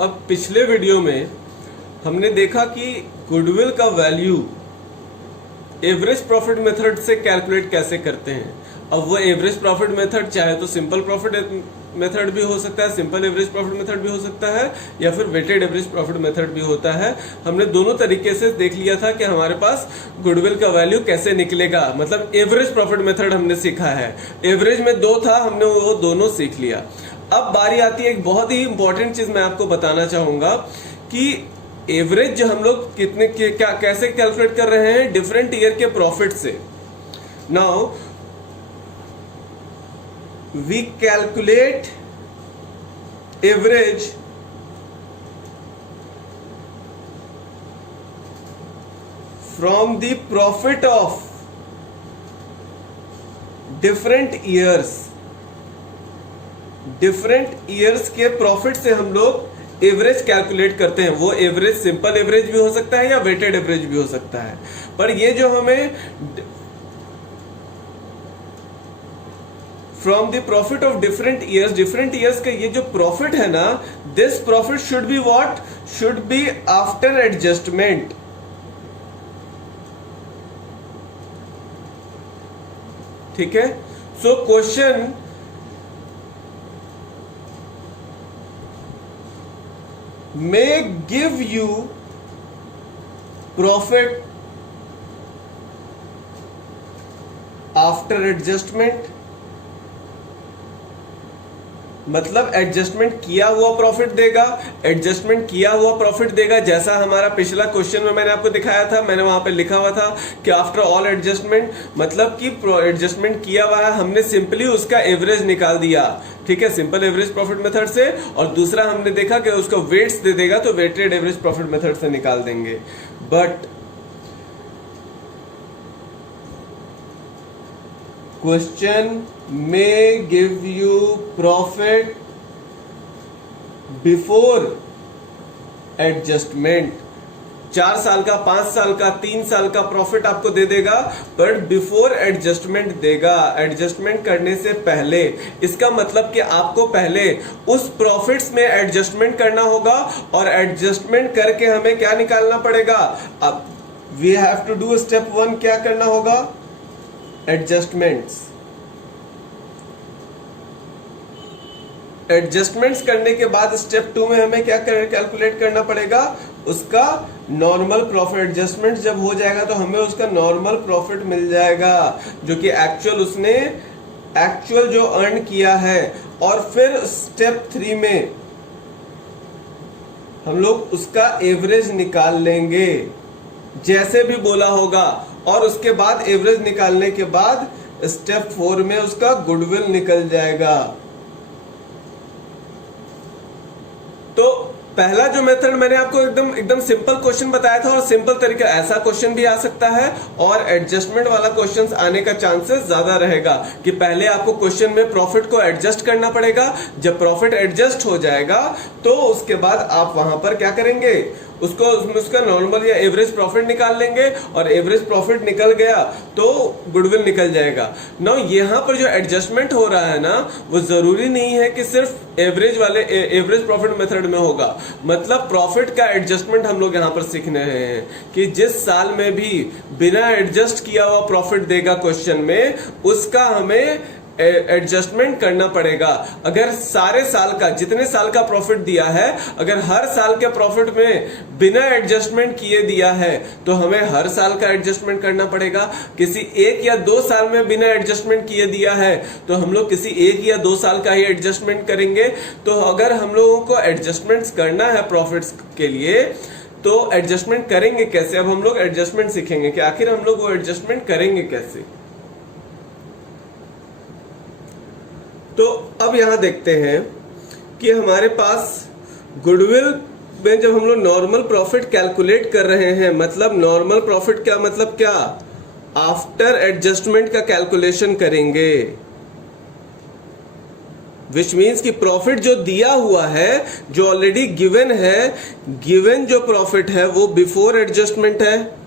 अब पिछले वीडियो में हमने देखा कि गुडविल का वैल्यू एवरेज प्रॉफिट मेथड से कैलकुलेट कैसे करते हैं। अब वो एवरेज प्रॉफिट मेथड चाहे तो सिंपल प्रॉफिट मेथड भी हो सकता है, सिंपल एवरेज प्रॉफिट मेथड भी हो सकता है, या फिर वेटेड एवरेज प्रॉफिट मेथड भी होता है। हमने दोनों तरीके से देख लिया था कि हमारे पास गुडविल का वैल्यू कैसे निकलेगा। मतलब एवरेज प्रॉफिट मेथड हमने सीखा है, एवरेज में दो था, हमने वो दोनों सीख लिया। अब बारी आती है एक बहुत ही इंपॉर्टेंट चीज मैं आपको बताना चाहूंगा कि एवरेज जो हम लोग क्या कैसे कैलकुलेट कर रहे हैं, डिफरेंट ईयर के प्रॉफिट से। Now we calculate average from the profit of different years. Different years के प्रॉफिट से हम लोग एवरेज कैलकुलेट करते हैं। वो एवरेज सिंपल एवरेज भी हो सकता है या वेटेड एवरेज भी हो सकता है। पर ये जो हमें from the profit of different years का ये जो प्रॉफिट है ना, this profit should be what, should be after adjustment. ठीक है। So question may give you profit after adjustment। मतलब एडजस्टमेंट किया हुआ प्रॉफिट देगा, एडजस्टमेंट किया हुआ प्रॉफिट देगा। जैसा हमारा पिछला क्वेश्चन में मैंने आपको दिखाया था, मैंने वहां पे लिखा हुआ था कि आफ्टर ऑल एडजस्टमेंट, मतलब कि एडजस्टमेंट किया हुआ है, हमने सिंपली उसका एवरेज निकाल दिया। ठीक है, सिंपल एवरेज प्रॉफिट मेथड से। और दूसरा हमने देखा कि उसको वेट्स दे देगा तो वेटेड एवरेज प्रॉफिट मेथड से निकाल देंगे। But question may give you profit before adjustment। 4 साल का, 5 साल का, 3 साल का प्रॉफिट आपको दे देगा, बट बिफोर एडजस्टमेंट देगा, एडजस्टमेंट करने से पहले। इसका मतलब कि आपको पहले उस प्रॉफिट्स में एडजस्टमेंट करना होगा, और एडजस्टमेंट करके हमें क्या निकालना पड़ेगा। अब we have to do step 1। क्या करना होगा, एडजस्टमेंट्स। एडजस्टमेंट्स करने के बाद स्टेप 2 में हमें क्या कैलकुलेट करना पड़ेगा, उसका नॉर्मल प्रॉफिट। एडजस्टमेंट जब हो जाएगा तो हमें उसका नॉर्मल प्रॉफिट मिल जाएगा, जो कि एक्चुअल जो अर्न किया है। और फिर स्टेप 3 में हम लोग उसका एवरेज निकाल लेंगे, जैसे भी बोला होगा। और उसके बाद एवरेज निकालने के बाद स्टेप 4 में उसका गुडविल निकल जाएगा। तो पहला जो मेथड मैंने आपको एकदम सिंपल क्वेश्चन बताया था, और सिंपल तरीका, ऐसा क्वेश्चन भी आ सकता है और एडजस्टमेंट वाला क्वेश्चंस आने का चांसेस ज्यादा रहेगा कि पहले आपको क्वेश्चन में प्रॉफिट को एडजस्ट करना पड़ेगा। जब प्रॉफिट एडजस्ट हो जाएगा तो उसके बाद आप वहां पर क्या करेंगे, उसका नॉर्मल या एवरेज प्रॉफिट निकाल लेंगे, और एवरेज प्रॉफिट निकल गया तो गुडविल निकल जाएगा। नाउ यहां पर जो एडजस्टमेंट हो रहा है ना, वो जरूरी नहीं है कि सिर्फ एवरेज प्रॉफिट मेथड में होगा। मतलब प्रॉफिट का एडजस्टमेंट हम लोग यहां पर सीखने हैं कि जिस साल में भी बिना एडजस्ट किया हुआ प्रॉफिट देगा क्वेश्चन में, उसका हमें एडजस्टमेंट करना पड़ेगा। अगर सारे साल का, जितने साल का प्रॉफिट दिया है, अगर हर साल के प्रॉफिट में बिना एडजस्टमेंट किए दिया है तो हमें हर साल का एडजस्टमेंट करना पड़ेगा। किसी 1 या 2 साल में बिना एडजस्टमेंट किए दिया है तो हम लोग किसी 1 या 2 साल का ही एडजस्टमेंट करेंगे। तो अगर हम लोगों को एडजस्टमेंट्स करना है प्रॉफिट्स के लिए, तो एडजस्टमेंट करेंगे कैसे। अब हम लोग एडजस्टमेंट सीखेंगे कि आखिर हम लोग वो एडजस्टमेंट करेंगे कैसे। तो अब यहां देखते हैं कि हमारे पास गुडविल में जब हम लोग नॉर्मल प्रॉफिट कैलकुलेट कर रहे हैं, मतलब नॉर्मल प्रॉफिट क्या मतलब क्या, आफ्टर एडजस्टमेंट का कैलकुलेशन करेंगे। विच मीन्स कि प्रॉफिट जो दिया हुआ है, जो ऑलरेडी गिवन है, गिवन जो प्रॉफिट है वो बिफोर एडजस्टमेंट है।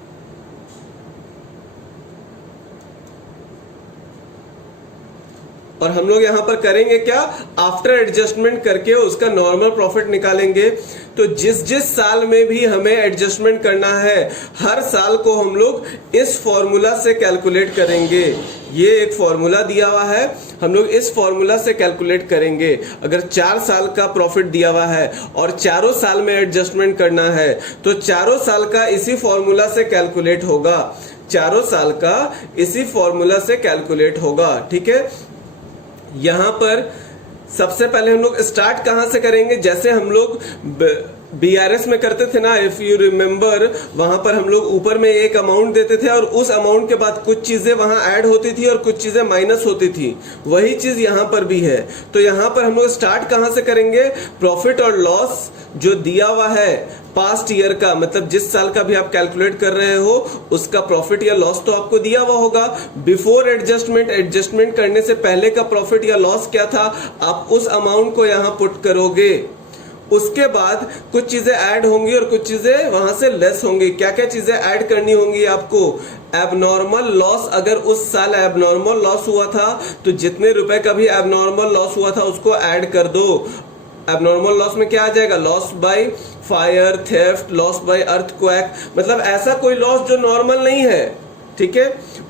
और हम लोग यहाँ पर करेंगे क्या, आफ्टर एडजस्टमेंट करके उसका नॉर्मल प्रॉफिट निकालेंगे। तो जिस जिस साल में भी हमें एडजस्टमेंट करना है, हर साल को हम लोग इस फॉर्मूला से कैलकुलेट करेंगे। ये एक फॉर्मूला दिया हुआ है, हम लोग इस फॉर्मूला से कैलकुलेट करेंगे। अगर 4 साल का प्रॉफिट दिया हुआ है और चारों साल में एडजस्टमेंट करना है, तो चारों साल का इसी फॉर्मूला से कैलकुलेट होगा, चारों साल का इसी फॉर्मूला से कैलकुलेट होगा। ठीक है, यहां पर सबसे पहले हम लोग स्टार्ट कहां से करेंगे, जैसे हम लोग बीआरएस में करते थे ना, इफ यू रिमेम्बर, वहां पर हम लोग ऊपर में एक अमाउंट देते थे और उस अमाउंट के बाद कुछ चीजें वहां ऐड होती थी और कुछ चीजें माइनस होती थी। वही चीज यहां पर भी है। तो यहां पर हम लोग स्टार्ट कहां से करेंगे, प्रॉफिट और लॉस जो दिया हुआ है पास्ट ईयर का, मतलब जिस साल का भी आप कैलकुलेट कर रहे हो उसका प्रॉफिट या लॉस तो आपको दिया हुआ होगा। बिफोर एडजस्टमेंट, एडजस्टमेंट करने से पहले का प्रॉफिट या लॉस क्या था, आप उस अमाउंट को यहां पुट करोगे। उसके बाद कुछ चीजें ऐड होंगी और कुछ चीजें वहां से लेस होंगी। क्या क्या चीजें ऐड करनी होंगी आपको, एबनॉर्मल लॉस, अगर उस साल एबनॉर्मल लॉस हुआ था तो जितने रुपए का भी एबनॉर्मल लॉस हुआ था उसको ऐड कर दो। एबनॉर्मल लॉस में क्या आ जाएगा, loss by fire, theft, loss by earthquake, मतलब ऐसा कोई लॉस जो नॉर्मल नहीं है। ठीक है,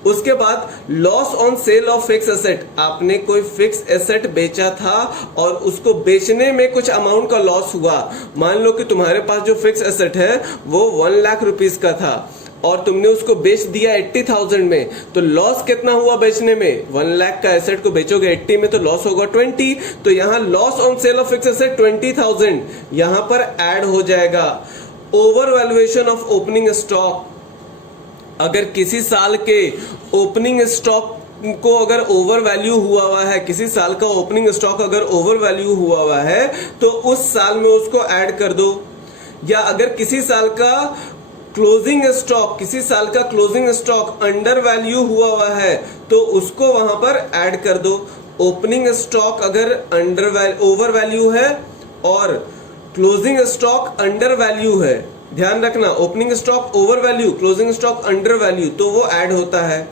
उसके बाद loss on sale of fix asset, आपने कोई फिक्स एसेट बेचा था और उसको बेचने में कुछ अमाउंट का लॉस हुआ। मान लो कि तुम्हारे पास जो फिक्स एसेट है वो 1 लाख रुपीस का था और तुमने उसको बेच दिया 80,000 में, तो लॉस कितना हुआ बेचने में, 1 लाख का एसेट को बेचोगे 80 में तो लॉस होगा 20। तो यहाँ loss on sale of fix asset 20,000 यहां पर ऐड हो जाएगा। Over valuation of opening stock, अगर किसी साल के ओपनिंग स्टॉक को अगर ओवर वैल्यू हुआ है, किसी साल का ओपनिंग स्टॉक अगर ओवर वैल्यू हुआ है तो उस साल में उसको ऐड कर दो। या अगर किसी साल का क्लोजिंग स्टॉक, किसी साल का क्लोजिंग स्टॉक अंडर वैल्यू हुआ है तो उसको वहां पर ऐड कर दो। ओपनिंग स्टॉक अगर ओवर वैल्यू है और क्लोजिंग स्टॉक अंडर वैल्यू है, ध्यान रखना, opening stock over value, closing stock under value, तो वो ऐड होता है।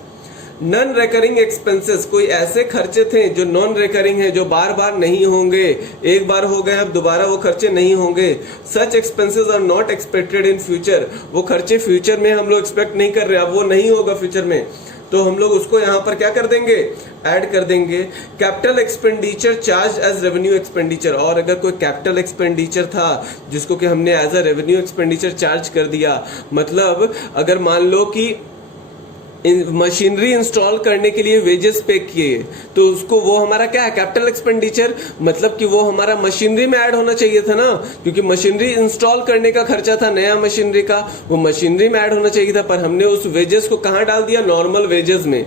नॉन रिकरिंग एक्सपेंसेस, कोई ऐसे खर्चे थे जो नॉन रिकरिंग है, जो बार बार नहीं होंगे, एक बार हो गए अब दोबारा वो खर्चे नहीं होंगे। Such expenses are not expected in future, वो खर्चे फ्यूचर में हम लोग एक्सपेक्ट नहीं कर रहे, अब वो नहीं होगा फ्यूचर में, तो हम लोग उसको यहां पर क्या कर देंगे, ऐड कर देंगे। Capital expenditure charge as revenue expenditure, और अगर कोई कैपिटल एक्सपेंडिचर था जिसको कि हमने as a revenue expenditure charge कर दिया, मतलब अगर मान लो कि मशीनरी इंस्टॉल करने के लिए वेजेस पे किए तो उसको, वो हमारा क्या है, कैपिटल एक्सपेंडिचर, मतलब कि वो हमारा मशीनरी में ऐड होना चाहिए था ना, क्योंकि मशीनरी इंस्टॉल करने का खर्चा था, नया मशीनरी का, वो मशीनरी में ऐड होना चाहिए था, पर हमने उस वेजेस को कहां डाल दिया, नॉर्मल वेजेस में।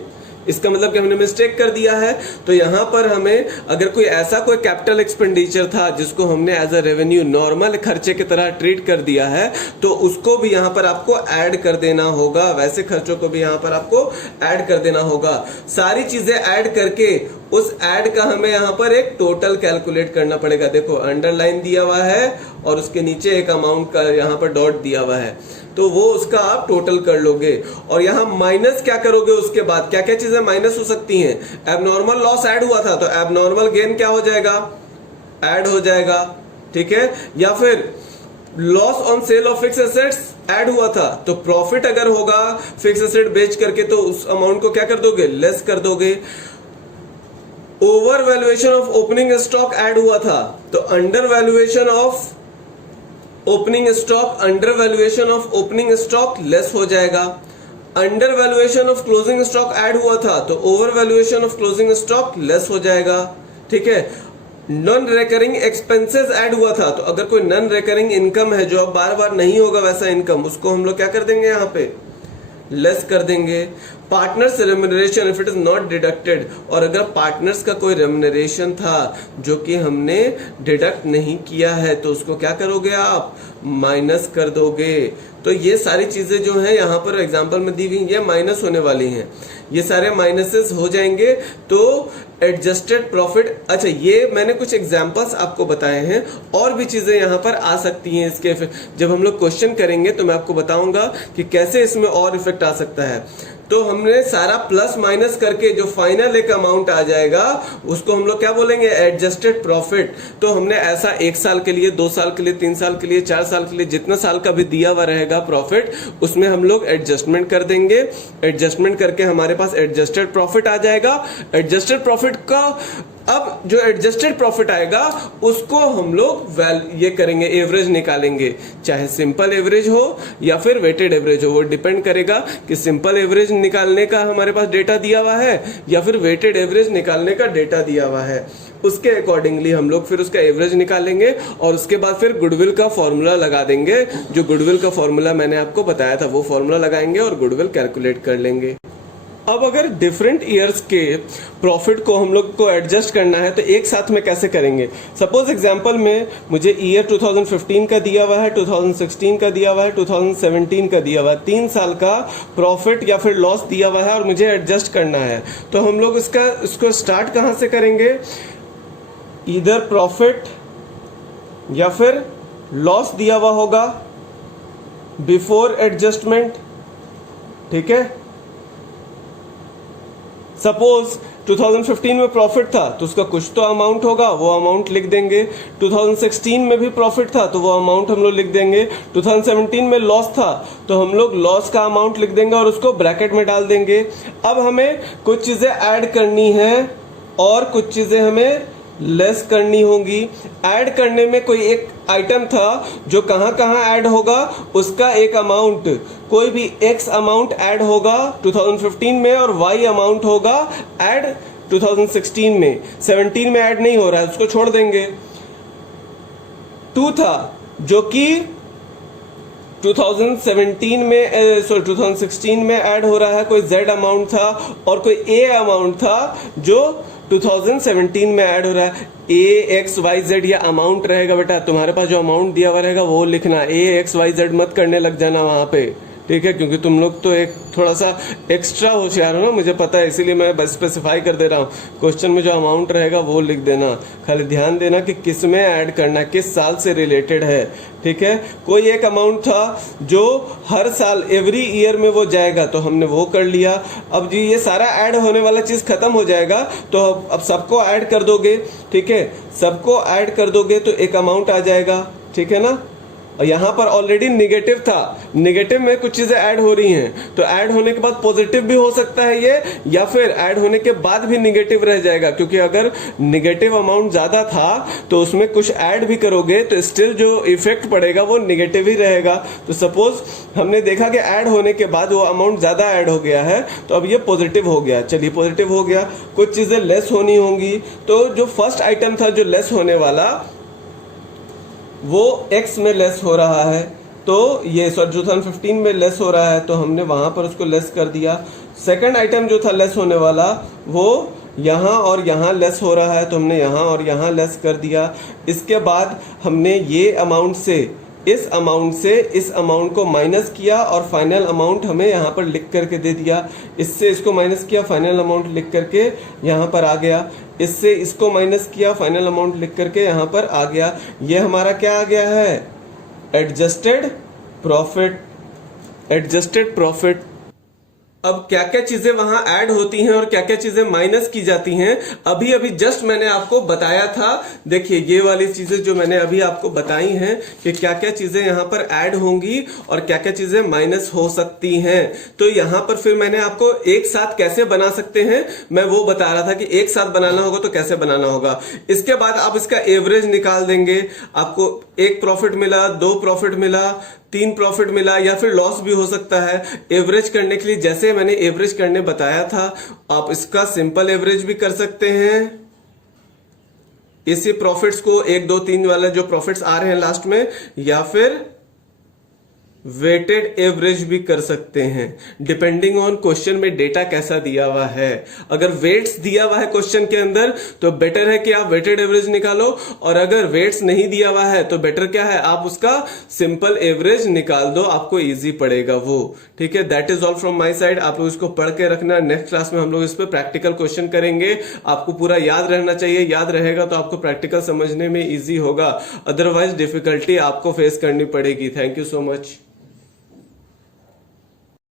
इसका मतलब कि हमने मिस्टेक कर दिया है। तो यहां पर हमें अगर कोई ऐसा कोई कैपिटल एक्सपेंडिचर था जिसको हमने एज अ रेवेन्यू नॉर्मल खर्चे की तरह ट्रीट कर दिया है, तो उसको भी यहां पर आपको ऐड कर देना होगा, वैसे खर्चों को भी यहां पर आपको ऐड कर देना होगा। सारी चीजें ऐड करके उस ऐड का हमें यहां पर एक टोटल कैलकुलेट करना पड़ेगा। देखो अंडरलाइन दिया हुआ है और उसके नीचे एक अमाउंट का यहां पर डॉट दिया हुआ है, तो वो उसका आप टोटल कर लोगे। और यहां माइनस क्या करोगे, उसके बाद क्या क्या चीजें माइनस हो सकती हैं, एबनॉर्मल लॉस ऐड हुआ था तो एबनॉर्मल गेन क्या हो जाएगा, ऐड हो जाएगा। ठीक है, या फिर loss on sale of fix assets add हुआ था तो प्रॉफिट अगर होगा फिक्स एसेट बेच करके तो उस अमाउंट को क्या कर दोगे, लेस कर दोगे। Over valuation of opening stock add हुआ था तो under valuation of opening stock, under valuation of opening stock less हो जाएगा। Under valuation of closing stock add हुआ था तो over valuation of closing stock less हो जाएगा। ठीक है, नॉन रिकरिंग एक्सपेंसेस ऐड हुआ था तो अगर कोई नॉन रिकरिंग इनकम है जो अब बार बार नहीं होगा वैसा इनकम, उसको हम लोग क्या कर देंगे, यहां पे लेस कर देंगे। Partners remuneration if it is not deducted, और अगर पार्टनर्स का कोई रेम्यूनरेशन था जो कि हमने डिडक्ट नहीं किया है तो उसको क्या करोगे आप, माइनस कर दोगे। तो ये सारी चीजें जो हैं यहाँ पर एग्जांपल में दी हुई ये माइनस होने वाली हैं, ये सारे माइनसेस हो जाएंगे तो एडजस्टेड प्रॉफिट। अच्छा, ये मैंने कुछ एग्जांपल्स आपको बताए हैं, और भी चीजें यहाँ पर आ सकती हैं इसके। जब हम लोग क्वेश्चन करेंगे तो मैं आपको बताऊंगा कि कैसे इसमें और इफेक्ट आ सकता है। तो हमने सारा प्लस माइनस करके जो फाइनल एक अमाउंट आ जाएगा उसको हम लोग क्या बोलेंगे, एडजस्टेड प्रॉफिट। तो हमने ऐसा 1 साल के लिए, 2 साल के लिए, 3 साल के लिए, 4 साल के लिए, जितना साल का भी दिया हुआ रहेगा प्रॉफिट, उसमें हम लोग एडजस्टमेंट कर देंगे। एडजस्टमेंट करके हमारे पास एडजस्टेड प्रॉफिट आ जाएगा। एडजस्टेड प्रॉफिट का अब जो एडजस्टेड प्रॉफिट आएगा उसको हम लोग ये करेंगे, एवरेज निकालेंगे, चाहे सिंपल एवरेज हो या फिर वेटेड एवरेज हो, वो डिपेंड करेगा कि सिंपल एवरेज निकालने का हमारे पास डेटा दिया हुआ है या फिर वेटेड एवरेज निकालने का डेटा दिया हुआ है। उसके अकॉर्डिंगली हम लोग फिर उसका एवरेज निकालेंगे और उसके बाद फिर गुडविल का फॉर्मूला लगा देंगे। जो गुडविल का फॉर्मूला मैंने आपको बताया था वो फॉर्मूला लगाएंगे और गुडविल कैलकुलेट कर लेंगे। अब अगर डिफरेंट ईयर्स के प्रॉफिट को हम लोग को एडजस्ट करना है तो एक साथ में कैसे करेंगे। सपोज एग्जांपल में मुझे ईयर 2015 का दिया हुआ है, 2016 का दिया हुआ है, 2017 का दिया हुआ है, 3 साल का प्रॉफिट या फिर लॉस दिया हुआ है और मुझे एडजस्ट करना है। तो हम लोग इसको स्टार्ट कहां से करेंगे, इधर प्रॉफिट या फिर लॉस दिया हुआ होगा बिफोर एडजस्टमेंट, ठीक है। सपोज 2015 में प्रॉफिट था तो उसका कुछ तो अमाउंट होगा, वो अमाउंट लिख देंगे। 2016 में भी प्रॉफिट था तो वो अमाउंट हम लोग लिख देंगे। 2017 में लॉस था तो हम लोग लॉस का अमाउंट लिख देंगे और उसको ब्रैकेट में डाल देंगे। अब हमें कुछ चीजें ऐड करनी है और कुछ चीजें हमें लेस करनी होगी। ऐड करने में कोई एक आइटम था जो कहां कहां ऐड होगा उसका एक अमाउंट, कोई भी x अमाउंट ऐड होगा 2015 में और y अमाउंट होगा ऐड 2016 में। 17 में ऐड नहीं हो रहा है, उसको छोड़ देंगे। 2 था जो कि 2017 में 2016 में ऐड हो रहा है, कोई z अमाउंट था और कोई a अमाउंट था जो 2017 में ऐड हो रहा है। ए एक्स वाई जेड ये अमाउंट रहेगा बेटा, तुम्हारे पास जो अमाउंट दिया हुआ रहेगा वो लिखना, ए एक्स वाई जेड मत करने लग जाना वहां पे, ठीक है, क्योंकि तुम लोग तो एक थोड़ा सा एक्स्ट्रा होशियार हो ना, मुझे पता है, इसीलिए मैं बस स्पेसिफाई कर दे रहा हूँ। क्वेश्चन में जो अमाउंट रहेगा वो लिख देना, खाली ध्यान देना कि किस में ऐड करना, किस साल से रिलेटेड है, ठीक है। कोई एक अमाउंट था जो हर साल एवरी ईयर में वो जाएगा तो हमने वो कर लिया। अब जी ये सारा ऐड होने वाला चीज खत्म हो जाएगा तो अब सबको ऐड कर दोगे, ठीक है, सबको ऐड कर दोगे तो एक अमाउंट आ जाएगा, ठीक है ना। और यहाँ पर ऑलरेडी निगेटिव था, निगेटिव में कुछ चीजें ऐड हो रही हैं तो ऐड होने के बाद पॉजिटिव भी हो सकता है ये, या फिर ऐड होने के बाद भी निगेटिव रह जाएगा, क्योंकि अगर निगेटिव अमाउंट ज्यादा था तो उसमें कुछ ऐड भी करोगे तो स्टिल जो इफेक्ट पड़ेगा वो निगेटिव ही रहेगा। तो सपोज हमने देखा कि ऐड होने के बाद वो अमाउंट ज्यादा ऐड हो गया है तो अब ये पॉजिटिव हो गया, चलिए पॉजिटिव हो गया। कुछ चीजें लेस होनी होंगी तो जो फर्स्ट आइटम था जो लेस होने वाला वो x में लेस हो रहा है, तो ये 2015 में लेस हो रहा है तो हमने वहां पर उसको लेस कर दिया। सेकंड आइटम जो था लेस होने वाला वो यहाँ और यहाँ लेस हो रहा है तो हमने यहाँ और यहाँ लेस कर दिया। इसके बाद हमने ये अमाउंट से इस अमाउंट को माइनस किया और फाइनल अमाउंट हमें यहाँ पर लिख करके दे दिया। इससे इसको माइनस किया, फाइनल अमाउंट लिख करके यहाँ पर आ गया। इससे इसको माइनस किया, फाइनल अमाउंट लिख करके यहाँ पर आ गया। ये हमारा क्या आ गया है, एडजस्टेड प्रॉफिट। Adjusted profit. अब क्या क्या चीजें वहां ऐड होती हैं और क्या क्या चीजें माइनस की जाती हैं अभी अभी जस्ट मैंने आपको बताया था। देखिए ये वाली चीजें जो मैंने अभी आपको बताई हैं कि क्या क्या चीजें यहां पर ऐड होंगी और क्या क्या चीजें माइनस हो सकती हैं। तो यहां पर फिर मैंने आपको एक साथ कैसे बना सकते हैं मैं वो बता रहा था कि एक साथ बनाना होगा तो कैसे बनाना होगा। इसके बाद आप इसका एवरेज निकाल देंगे। आपको 1 प्रॉफिट मिला, 2 प्रॉफिट मिला, 3 प्रॉफिट मिला या फिर लॉस भी हो सकता है। एवरेज करने के लिए जैसे मैंने एवरेज करने बताया था आप इसका सिंपल एवरेज भी कर सकते हैं। इसी प्रॉफिट्स को 1 2 3 वाले जो प्रॉफिट्स आ रहे हैं लास्ट में, या फिर वेटेड एवरेज भी कर सकते हैं डिपेंडिंग ऑन क्वेश्चन में डेटा कैसा दिया हुआ है। अगर वेट्स दिया हुआ है क्वेश्चन के अंदर तो बेटर है कि आप वेटेड एवरेज निकालो, और अगर वेट्स नहीं दिया हुआ है तो बेटर क्या है आप उसका सिंपल एवरेज निकाल दो, आपको इजी पड़ेगा वो। ठीक है, that is all from my side. आप लोग इसको पढ़ के रखना, नेक्स्ट क्लास में हम लोग इस पर प्रैक्टिकल क्वेश्चन करेंगे। आपको पूरा याद रहना चाहिए, याद रहेगा तो आपको प्रैक्टिकल समझने में इजी होगा, अदरवाइज डिफिकल्टी आपको फेस करनी पड़ेगी। Thank you so much.